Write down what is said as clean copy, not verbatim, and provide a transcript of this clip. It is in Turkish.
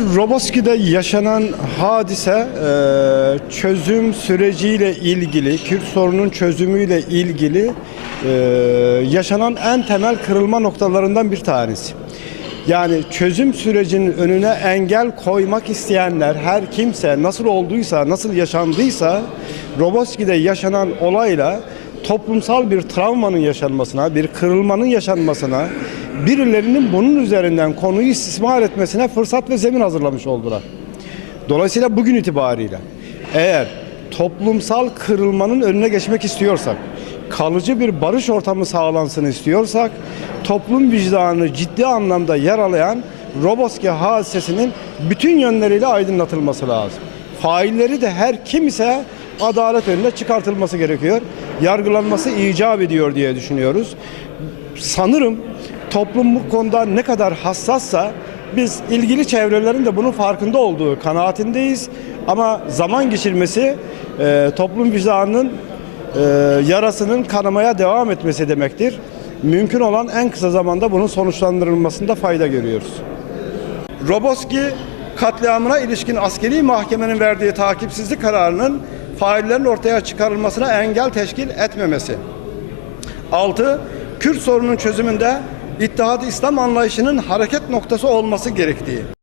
Roboski'de yaşanan hadise çözüm süreciyle ilgili, Kürt sorunun çözümüyle ilgili yaşanan en temel kırılma noktalarından bir tanesi. Yani çözüm sürecinin önüne engel koymak isteyenler, her kimse nasıl olduysa, nasıl yaşandıysa Roboski'de yaşanan olayla toplumsal bir travmanın yaşanmasına, bir kırılmanın yaşanmasına, birilerinin bunun üzerinden konuyu istismar etmesine fırsat ve zemin hazırlamış oldular. Dolayısıyla bugün itibariyle eğer toplumsal kırılmanın önüne geçmek istiyorsak, kalıcı bir barış ortamı sağlansın istiyorsak, toplum vicdanını ciddi anlamda yaralayan Roboski hadisesinin bütün yönleriyle aydınlatılması lazım. Failleri de her kimse adalet önüne çıkartılması gerekiyor. Yargılanması icap ediyor diye düşünüyoruz. Sanırım toplum bu konuda ne kadar hassassa biz ilgili çevrelerin de bunun farkında olduğu kanaatindeyiz. Ama zaman geçirmesi toplum vicdanının yarasının kanamaya devam etmesi demektir. Mümkün olan en kısa zamanda bunun sonuçlandırılmasında fayda görüyoruz. Roboski katliamına ilişkin askeri mahkemenin verdiği takipsizlik kararının faillerin ortaya çıkarılmasına engel teşkil etmemesi. 6. Kürt sorunun çözümünde İttihad-ı İslam anlayışının hareket noktası olması gerektiği.